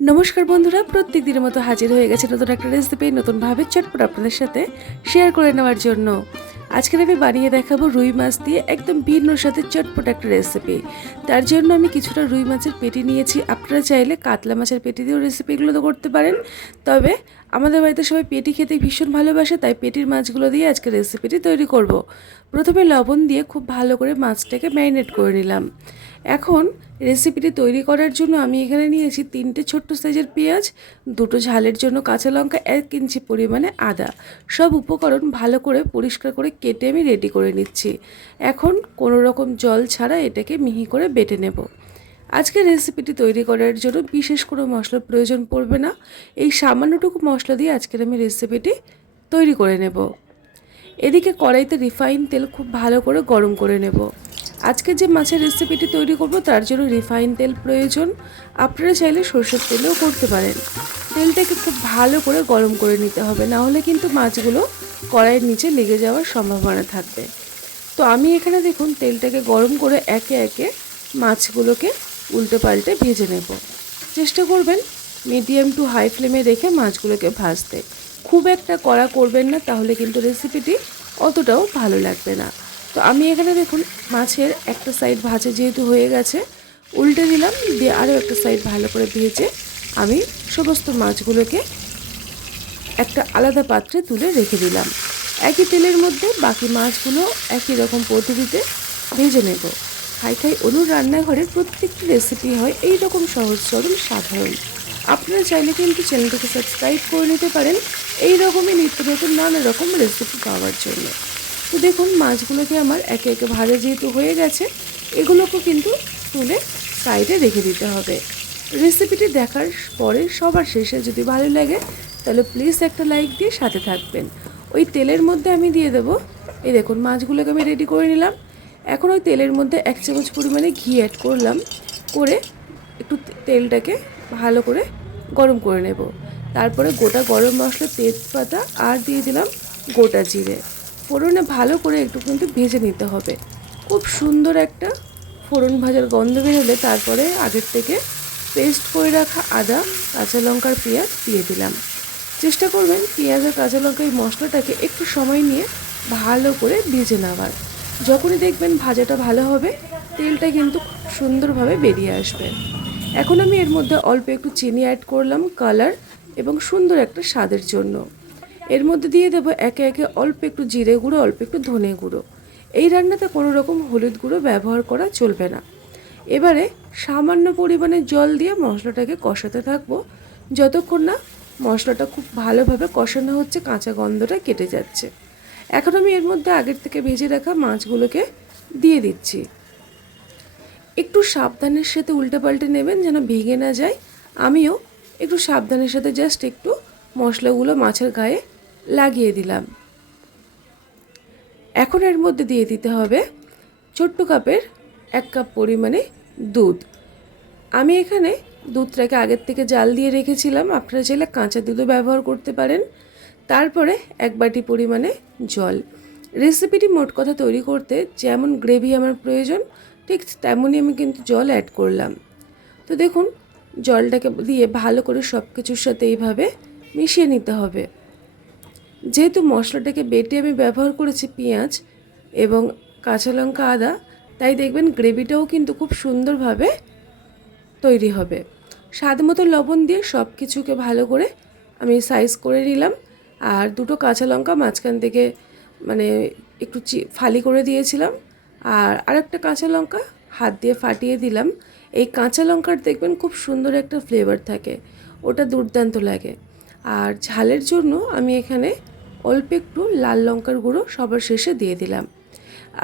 নমস্কার বন্ধুরা, প্রত্যেক দিনের মতো হাজির হয়ে গেছে নতুন একটা রেসিপি নতুনভাবে চটপট আপনাদের সাথে শেয়ার করে নেওয়ার জন্য। আজকের আমি বানিয়ে দেখাবো রুই মাছ দিয়ে একদম ভিন্ন সাথে চটপট একটা রেসিপি। তার জন্য আমি কিছুটা রুই মাছের পেটি নিয়েছি। আপনারা চাইলে কাতলা মাছের পেটি দিয়েও রেসিপিগুলো তো করতে পারেন, তবে আমাদের বাড়িতে সবাই পেটি খেতে ভীষণ ভালোবাসে, তাই পেটির মাছগুলো দিয়ে আজকে রেসিপিটি তৈরি করব। প্রথমে লবণ দিয়ে খুব ভালো করে মাছটাকে ম্যারিনেট করে নিলাম। এখন রেসিপিটি তৈরি করার জন্য আমি এখানে নিয়েছি 3টে ছোট্ট সাইজের পেঁয়াজ, 2টো ঝালের জন্য কাঁচা লঙ্কা, 1 ইঞ্চি পরিমাণে আদা। সব উপকরণ ভালো করে পরিষ্কার করে কেটে আমি রেডি করে নিচ্ছি। এখন কোনো রকম জল ছাড়া এটাকে মিহি করে বেটে নেব। আজকে রেসিপিটি তৈরি করার জন্য বিশেষ কোনো মশলার প্রয়োজন পড়বে না। এই সামান্যটুকু মশলা দিয়ে আজকের আমি রেসিপিটি তৈরি করে নেব। এদিকে কড়াইতে রিফাইন তেল খুব ভালো করে গরম করে নেব। আজকে যে মাছের রেসিপিটি তৈরি করব তার জন্য রিফাইন তেল প্রয়োজন। আপনারা চাইলে সরষের তেলেও করতে পারেন। তেলটাকে খুব ভালো করে গরম করে নিতে হবে, না হলে কিন্তু মাছগুলো কড়াইয়ের নিচে লেগে যাওয়ার সম্ভাবনা থাকবে। তো আমি এখানে দেখুন তেলটাকে গরম করে একে একে মাছগুলোকে উল্টে পাল্টে ভেজে নেব। চেষ্টা করবেন মিডিয়াম টু হাই ফ্লেমে রেখে মাছগুলোকে ভাজতে। খুব একটা কড়া করবেন না, তাহলে কিন্তু রেসিপিটি অতটাও ভালো লাগবে না। তো আমি এখানে দেখুন মাছের একটা সাইড ভাজা যেহেতু হয়ে গেছে, উল্টে দিলাম, দিয়ে আরও একটা সাইড ভালো করে ভেজে আমি সমস্ত মাছগুলোকে একটা আলাদা পাত্রে তুলে রেখে দিলাম। একই তেলের মধ্যে বাকি মাছগুলো একই রকম পদ্ধতিতে ভেজে নেব। খাই খাই অনুর রান্নাঘরের প্রত্যেকটি রেসিপি হয় এই রকম সহজ সরল সাধারণ। আপনারা চাইলে কিন্তু চ্যানেলটিকে সাবস্ক্রাইব করে নিতে পারেন এই রকমই নিত্য নতুন নানা রকম রেসিপি পাওয়ার জন্য। তো দেখুন মাছগুলোকে আমার একে একে ভাজা যেহেতু হয়ে গেছে, এগুলোকেও কিন্তু তুলে সাইডে রেখে দিতে হবে। রেসিপিটি দেখার পরে সবার শেষে যদি ভালো লাগে তাহলে প্লিজ একটা লাইক দিয়ে সাথে থাকবেন। ওই তেলের মধ্যে আমি দিয়ে দেবো, এই দেখুন মাছগুলোকে আমি রেডি করে নিলাম। এখন ওই তেলের মধ্যে 1 চামচ পরিমাণে ঘি অ্যাড করলাম, করে একটু তেলটাকে ভালো করে গরম করে নেব। তারপরে গোটা গরম মশলা, তেজপাতা আর দিয়ে দিলাম গোটা জিরে। ফোড়নে ভালো করে একটু কিন্তু ভেজে নিতে হবে। খুব সুন্দর একটা ফোড়ন ভাজার গন্ধ বেরোলে তারপরে আগের থেকে পেস্ট করে রাখা আদা, কাঁচা লঙ্কার পেঁয়াজ দিয়ে দিলাম। চেষ্টা করবেন পেঁয়াজ আর কাঁচা লঙ্কা এই মশলাটাকে একটু সময় নিয়ে ভালো করে ভেজে নেওয়ার। যখনই দেখবেন ভাজাটা ভালো হবে, তেলটা কিন্তু সুন্দরভাবে বেরিয়ে আসবে। এখন আমি এর মধ্যে অল্প একটু চিনি অ্যাড করলাম কালার এবং সুন্দর একটা স্বাদের জন্য। এর মধ্যে দিয়ে দেবো একে একে অল্প একটু জিরে গুঁড়ো, অল্প একটু ধনে গুঁড়ো। এই রান্নাতে কোনো রকম হলুদ গুঁড়ো ব্যবহার করা চলবে না। এবারে সামান্য পরিমাণে জল দিয়ে মশলাটাকে কষাতে থাকবো যতক্ষণ না মশলাটা খুব ভালোভাবে কষানো হচ্ছে, কাঁচা গন্ধটা কেটে যাচ্ছে। এখন আমি এর মধ্যে আগের থেকে ভেজে রাখা মাছগুলোকে দিয়ে দিচ্ছি। একটু সাবধানের সাথে উল্টে পাল্টে নেবেন যেন ভেঙে না যায়। আমিও একটু সাবধানের সাথে জাস্ট একটু মশলাগুলো মাছের গায়ে লাগিয়ে দিলাম। এখন এর মধ্যে দিয়ে দিতে হবে ছোট্ট কাপের 1 কাপ পরিমাণে দুধ। আমি এখানে দুধটাকে আগের থেকে জাল দিয়ে রেখেছিলাম, আপনারা চাইলে কাঁচা দুধও ব্যবহার করতে পারেন। তারপরে 1 বাটি পরিমাণে জল। রেসিপিটি মোট কথা তৈরি করতে যেমন গ্রেভি আমার প্রয়োজন ঠিক তেমনই আমি কিন্তু জল অ্যাড করলাম। তো দেখুন জলটাকে দিয়ে ভালো করে সব কিছুর সাথে এইভাবে মিশিয়ে নিতে হবে। যেহেতু মশলাটাকে বেটে আমি ব্যবহার করেছি পেঁয়াজ এবং কাঁচা লঙ্কা, আদা, তাই দেখবেন গ্রেভিটাও কিন্তু খুব সুন্দরভাবে তৈরি হবে। স্বাদ মতো লবণ দিয়ে সব কিছুকে ভালো করে আমি সাইজ করে নিলাম। আর 2টো কাঁচা লঙ্কা মাঝখান থেকে মানে একটু ফালি করে দিয়েছিলাম, আর আরেকটা কাঁচা লঙ্কা হাত দিয়ে ফাটিয়ে দিলাম। এই কাঁচা লঙ্কার দেখবেন খুব সুন্দর একটা ফ্লেভার থাকে, ওটা দুর্দান্ত লাগে। আর ঝালের জন্য আমি এখানে অল্প একটু লাল লঙ্কার গুঁড়ো সবার শেষে দিয়ে দিলাম।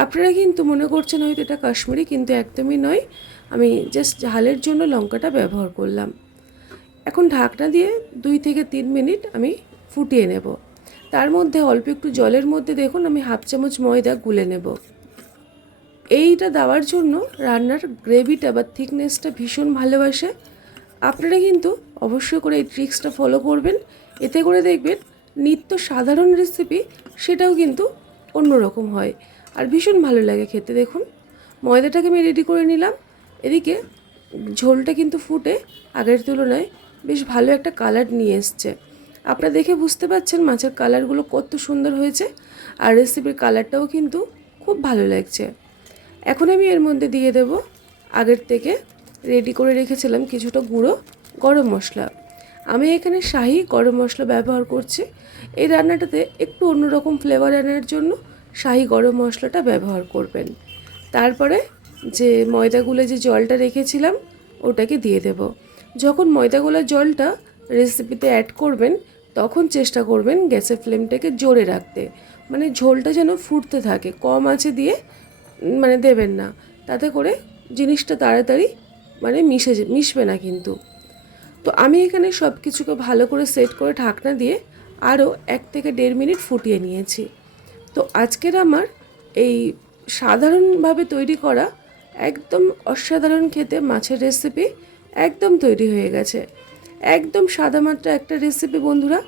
আপনারা কিন্তু মনে করছেন হয়তো এটা কাশ্মীরি, কিন্তু একদমই নয়, আমি জাস্ট ঝালের জন্য লঙ্কাটা ব্যবহার করলাম। এখন ঢাকনা দিয়ে 2 থেকে 3 মিনিট আমি ফুটিয়ে নেব। তার মধ্যে অল্প একটু জলের মধ্যে দেখুন আমি 1/2 চামচ ময়দা গুলে নেব। এইটা দেওয়ার জন্য রান্নার গ্রেভিটা বা থিকনেসটা ভীষণ ভালোবাসে। আপনারা কিন্তু অবশ্যই করে এই ট্রিক্সটা ফলো করবেন, এতে করে দেখবেন নিত্য সাধারণ রেসিপি সেটাও কিন্তু অন্যরকম হয় আর ভীষণ ভালো লাগে খেতে। দেখুন ময়দাটাকে আমি রেডি করে নিলাম। এদিকে ঝোলটা কিন্তু ফুটে আগের তুলনায় বেশ ভালো একটা কালার নিয়ে এসছে। আপনারা দেখে বুঝতে পারছেন মাছের কালারগুলো কত সুন্দর হয়েছে, আর রেসিপির কালারটাও কিন্তু খুব ভালো লাগছে। এখন আমি এর মধ্যে দিয়ে দেব আগের থেকে রেডি করে রেখেছিলাম কিছুটা গুঁড়ো গরম মশলা। আমি এখানে শাহি গরম মশলা ব্যবহার করছি। এই রান্নাটাতে একটু অন্যরকম ফ্লেভার আনার জন্য শাহি গরম মশলাটা ব্যবহার করবেন। তারপরে যে ময়দাগুলো যে জলটা রেখেছিলাম ওটাকে দিয়ে দেব। যখন ময়দাগুলোর জলটা রেসিপিতে অ্যাড করবেন তখন চেষ্টা করবেন গ্যাসের ফ্লেমটাকে জোরে রাখতে, মানে ঝোলটা যেন ফুটতে থাকে, কম আঁচে দিয়ে মানে দেবেন না, তাতে করে জিনিসটা তাড়াতাড়ি মানে মিশবে না কিন্তু। তো আমি এখানে সব কিছুকে ভালো করে সেট করে ঢাকনা দিয়ে আরও 1 থেকে 1.5 মিনিট ফুটিয়ে নিয়েছি। তো আজকের আমার এই সাধারণভাবে তৈরি করা একদম অসাধারণ খেতে মাছের রেসিপি একদম তৈরি হয়ে গেছে। একদম সাদামাটা একটা রেসিপি বন্ধুরা।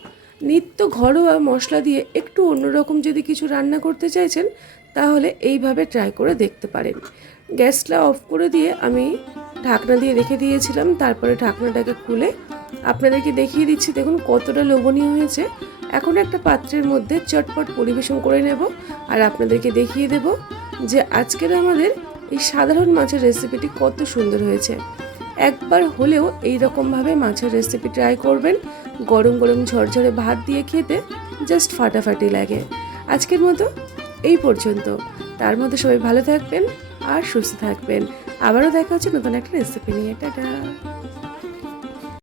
নিত্য ঘরোয়া মশলা দিয়ে একটু অন্যরকম যদি কিছু রান্না করতে চাইছেন তাহলে এইভাবে ট্রাই করে দেখতে পারেন। গ্যাসটা অফ করে দিয়ে আমি ঢাকনা দিয়ে রেখে দিয়েছিলাম। তারপরে ঢাকনাটাকে খুলে আপনাদেরকে দেখিয়ে দিচ্ছি, দেখুন কতটা লোভনীয় হয়েছে। এখন একটা পাত্রের মধ্যে চটপট পরিবেশন করে নেব আর আপনাদেরকে দেখিয়ে দেব যে আজকের আমাদের এই সাধারণ মাছের রেসিপিটি কত সুন্দর হয়েছে। একবার হলেও এই রকমভাবে মাছের রেসিপি ট্রাই করবেন। গরম গরম ঝরঝরে ভাত দিয়ে খেতে জাস্ট ফাটাফাটি লাগে। আজকের মতো এই পর্যন্ত। তার মধ্যে সবাই ভালো থাকবেন আর সুস্থ থাকবেন। আবারও দেখা হচ্ছে নতুন একটা রেসিপি নিয়ে। টাটা।